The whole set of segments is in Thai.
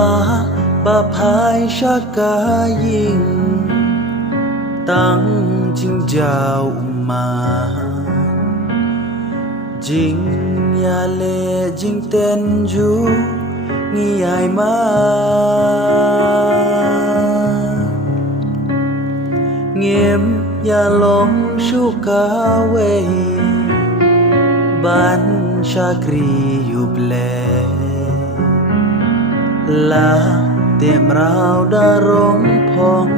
าบาพายชากายิงตั้งจิงเจ้ามาจิงยาเลจิงเต้นจูงียายมาเงียมยาลงชูกาเวบ้านชากรีอยู่เปลลาเต็มราวดารมพอง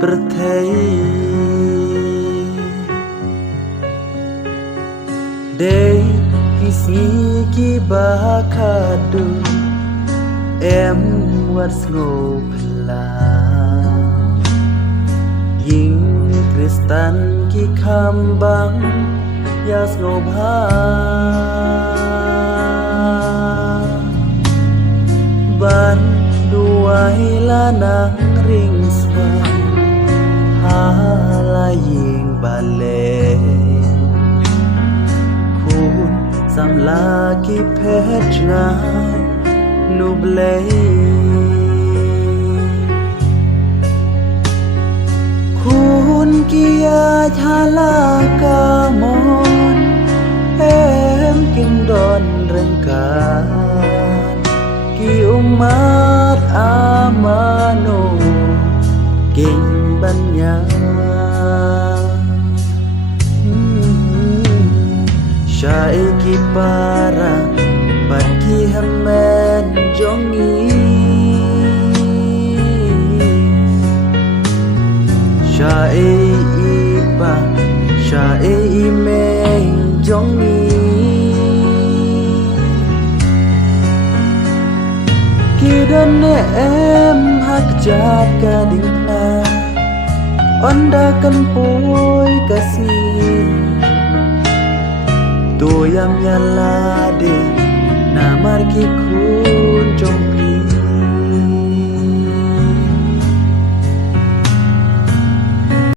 ประเทศเดย์กิสงีกีบาคาดูเอ็มวัดสโงพลายิงคริสตันกีคำบังยาสโงพาบันด้วยละนังริงสวายหาลายิงบาเลคุณสำลากีเพชงายนูเบลคุณกียาชาลากามอนเอ็มกินดอนเรงกากิอุมาตอามาโนกิงบัญญาชายกิปาระบัดกิฮัมแมนจงงีชายอีปาชายอีเมงจงงีKidan em hak jaga dingna ondakan poi kasni tuyam yalade namar ki kun jongpi